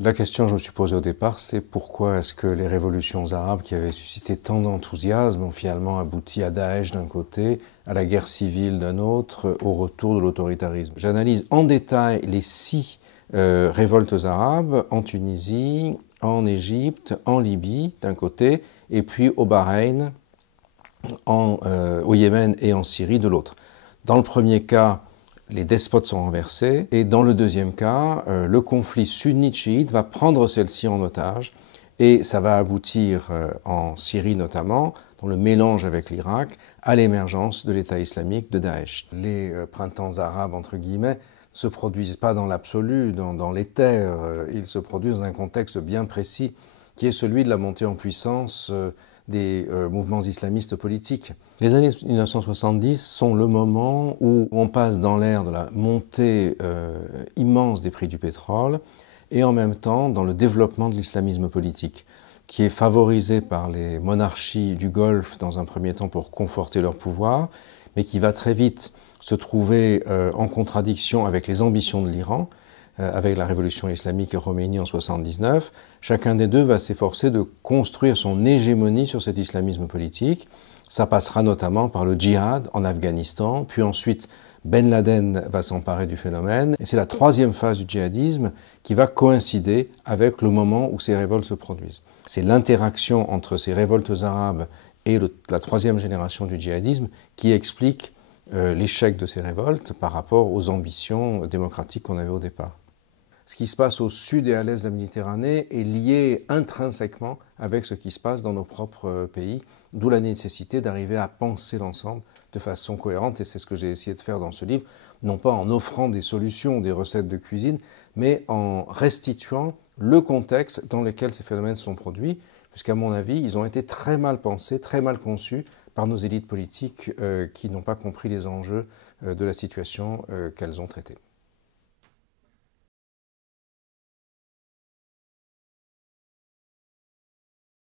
La question que je me suis posée au départ, c'est pourquoi est-ce que les révolutions arabes qui avaient suscité tant d'enthousiasme ont finalement abouti à Daesh d'un côté, à la guerre civile d'un autre, au retour de l'autoritarisme. J'analyse en détail les 6 révoltes arabes en Tunisie, en Égypte, en Libye d'un côté, et puis au Bahreïn, au Yémen et en Syrie de l'autre. Dans le premier cas, les despotes sont renversés, et dans le deuxième cas, le conflit sunnite-chiite va prendre celle-ci en otage, et ça va aboutir, en Syrie notamment, dans le mélange avec l'Irak, à l'émergence de l'État islamique de Daesh. Les printemps arabes, entre guillemets, ne se produisent pas dans l'absolu, dans l'éther, ils se produisent dans un contexte bien précis, qui est celui de la montée en puissance des mouvements islamistes politiques. Les années 1970 sont le moment où on passe dans l'ère de la montée immense des prix du pétrole et en même temps dans le développement de l'islamisme politique, qui est favorisé par les monarchies du Golfe dans un premier temps pour conforter leur pouvoir, mais qui va très vite se trouver en contradiction avec les ambitions de l'Iran, avec la révolution islamique et Khomeini en 1979, chacun des deux va s'efforcer de construire son hégémonie sur cet islamisme politique. Ça passera notamment par le djihad en Afghanistan, puis ensuite Ben Laden va s'emparer du phénomène. Et c'est la troisième phase du djihadisme qui va coïncider avec le moment où ces révoltes se produisent. C'est l'interaction entre ces révoltes arabes et la troisième génération du djihadisme qui explique l'échec de ces révoltes par rapport aux ambitions démocratiques qu'on avait au départ. Ce qui se passe au sud et à l'est de la Méditerranée est lié intrinsèquement avec ce qui se passe dans nos propres pays, d'où la nécessité d'arriver à penser l'ensemble de façon cohérente, et c'est ce que j'ai essayé de faire dans ce livre, non pas en offrant des solutions, des recettes de cuisine, mais en restituant le contexte dans lequel ces phénomènes sont produits, puisqu'à mon avis, ils ont été très mal pensés, très mal conçus par nos élites politiques qui n'ont pas compris les enjeux de la situation qu'elles ont traitée.